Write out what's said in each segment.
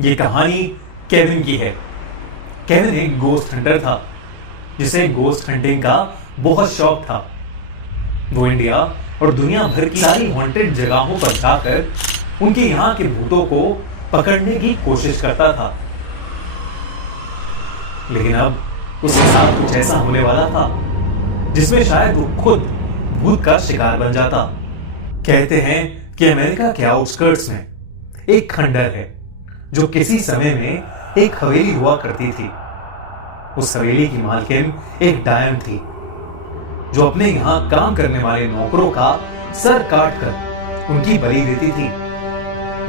ये कहानी केविन की है। केविन एक गोस्ट हंटर था जिसे गोस्ट हंटिंग का बहुत शौक था। वो इंडिया और दुनिया भर की सारी हॉन्टेड जगहों पर जाकर उनके यहाँ के भूतों को पकड़ने की कोशिश करता था। लेकिन अब उसके साथ कुछ ऐसा होने वाला था जिसमें शायद वो खुद भूत का शिकार बन जाता। कहते हैं कि अमेरिका के आउटस्कर्ट्स में एक खंडर है जो किसी समय में एक हवेली हुआ करती थी। उस हवेली की मालकिन एक डायन थी जो अपने यहां काम करने वाले नौकरों का सर काट कर उनकी बलि देती थी।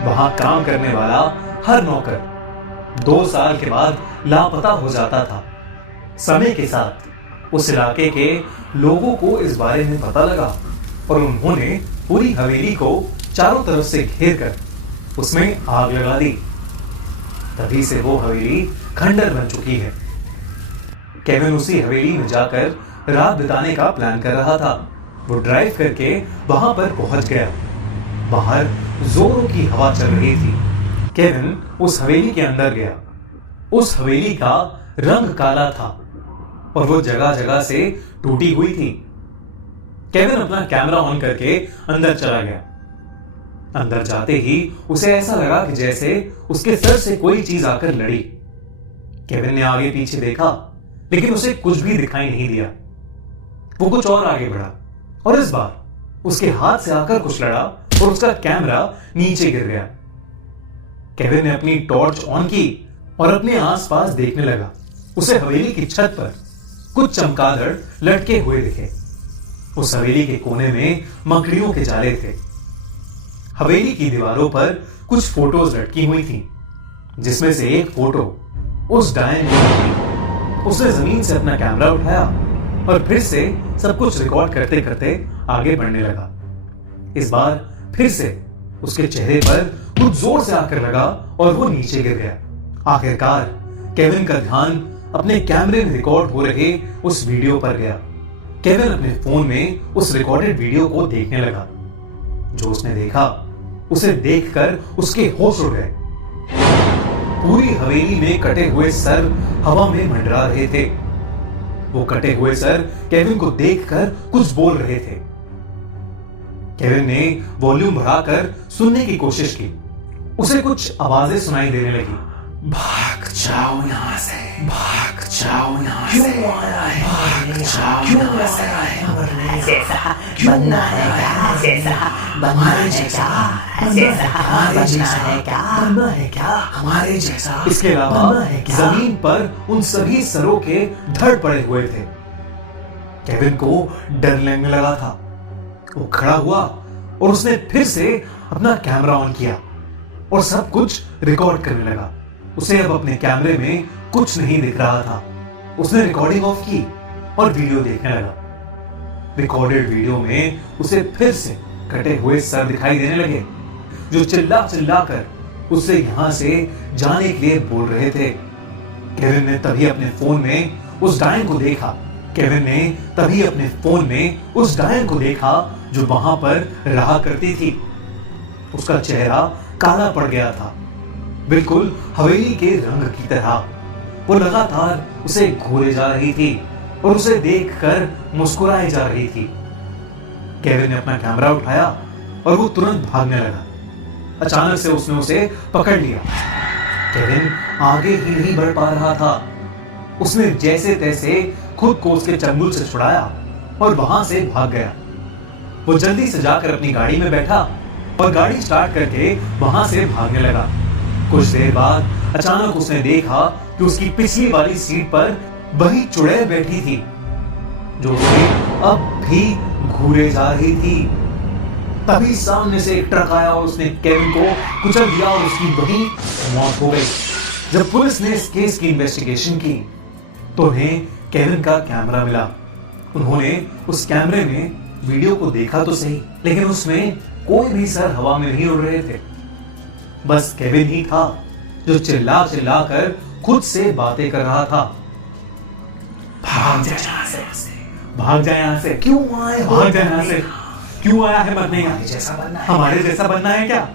वहां काम करने वाला हर नौकर 2 साल के बाद लापता हो जाता था। समय के साथ उस इलाके के लोगों को इस बारे में पता लगा और उन्होंने पूरी हवेली को चारों तरफ से घेर कर उसमें आग लगा दी। तभी से वो हवेली खंडर बन चुकी है। केविन उसी हवेली में जाकर रात बिताने का प्लान कर रहा था। वो ड्राइव करके वहां पर पहुंच गया। बाहर जोरों की हवा चल रही थी। केविन उस हवेली के अंदर गया। उस हवेली का रंग काला था और वो जगह जगह से टूटी हुई थी। केविन अपना कैमरा ऑन करके अंदर चला गया। अंदर जाते ही उसे ऐसा लगा कि जैसे उसके सर से कोई चीज आकर लड़ी। केविन ने आगे पीछे देखा लेकिन उसे कुछ भी दिखाई नहीं दिया। वो कुछ और आगे बढ़ा और इस बार उसके हाथ से आकर कुछ लड़ा और उसका कैमरा नीचे गिर गया। केविन ने अपनी टॉर्च ऑन की और अपने आसपास देखने लगा। उसे हवेली की छत पर कुछ चमगादड़ लटके हुए दिखे। उस हवेली के कोने में मकड़ियों के जाले थे। हवेली की दीवारों पर कुछ फोटोज लटकी हुई थी जिसमें से एक फोटो उस डायन की थी। उसने जमीन से अपना कैमरा उठाया और फिर से सब कुछ रिकॉर्ड करते करते आगे बढ़ने लगा। इस बार फिर से उसके चेहरे पर कुछ जोर से आकर लगा और वो नीचे गिर गया। आखिरकार केविन का ध्यान अपने कैमरे में रिकॉर्ड हो रहे उस वीडियो पर गया। केविन अपने फोन में उस रिकॉर्डेड वीडियो को देखने लगा। जो उसने देखा उसे देखकर उसके होश उड़ गए। पूरी हवेली में कटे हुए सर हवा में मंडरा रहे थे। वो कटे हुए सर केविन को देखकर कुछ बोल रहे थे। केविन ने वॉल्यूम बढ़ाकर सुनने की कोशिश की। उसे कुछ आवाजें सुनाई देने लगी। भाग जाओ यहाँ से, भाग जाओ यहाँ से, क्यों आया है? भाग जाओ क्यों यहाँ से, आया है? ऐसा बनना है क्या? ऐसा बनना है क्या? ऐसा बनना है क्या? हमारे जैसा। इसके अलावा बनना है क्या? जमीन पर उन सभी सरों के धड़ पड़े हुए थे। केविन को डर लगने लगा था। वो खड़ा हुआ और उसने फिर से अपना कैमरा ऑन किया और सब कुछ रिकॉर्ड करने लगा। उसे अब अपने कैमरे में कुछ नहीं दिख रहा था। उसने रिकॉर्डिंग ऑफ की और वीडियो देखने लगा। रिकॉर्डेड वीडियो में उसे फिर से कटे हुए सर दिखाई देने लगे जो चिल्ला चिल्ला कर उसे यहां से जाने के लिए बोल रहे थे। केविन ने तभी अपने फोन में उस डायन को देखा। केविन ने तभी अपने फोन में उस डायन को देखा जो वहां पर रहा करती थी। उसका चेहरा काला पड़ गया था, बिल्कुल हवेली के रंग की तरह। वो लगातार उसे घूरे जा रही थी और उसे देखकर मुस्कुराई जा रही थी। केविन ने अपना कैमरा उठाया और वो तुरंत भागने लगा। अचानक से उसने उसे पकड़ लिया। केविन आगे ही नहीं बढ़ पा रहा था। उसने जैसे तैसे खुद को उसके चंगुल से छुड़ाया और वहां से भाग गया। वो जल्दी से जाकर अपनी गाड़ी में बैठा और गाड़ी स्टार्ट करके वहां से भागने लगा। कुछ देर बाद अचानक उसने देखा कि उसकी पिछली वाली सीट पर वही चुड़ैल बैठी थी जो उसे अब भी घूरे जा रही थी। तभी सामने से एक ट्रक आया और उसने केविन को कुचल दिया और उसकी वही मौत हो गई। जब पुलिस ने इस केस की इन्वेस्टिगेशन की तो उन्हें केविन का कैमरा मिला। उन्होंने उस कैमरे में वीडियो को देखा तो सही, लेकिन उसमें कोई भी सर हवा में नहीं उड़ रहे थे। बस केविन ही था जो चिल्ला चिल्ला कर खुद से बातें कर रहा था। भाग जा यहाँ से, भाग जाए यहाँ से। क्यों आए? भाग जाए यहाँ से। क्यों आया है मरने? हमारे जैसा बनना है। हमारे जैसा बनना है क्या?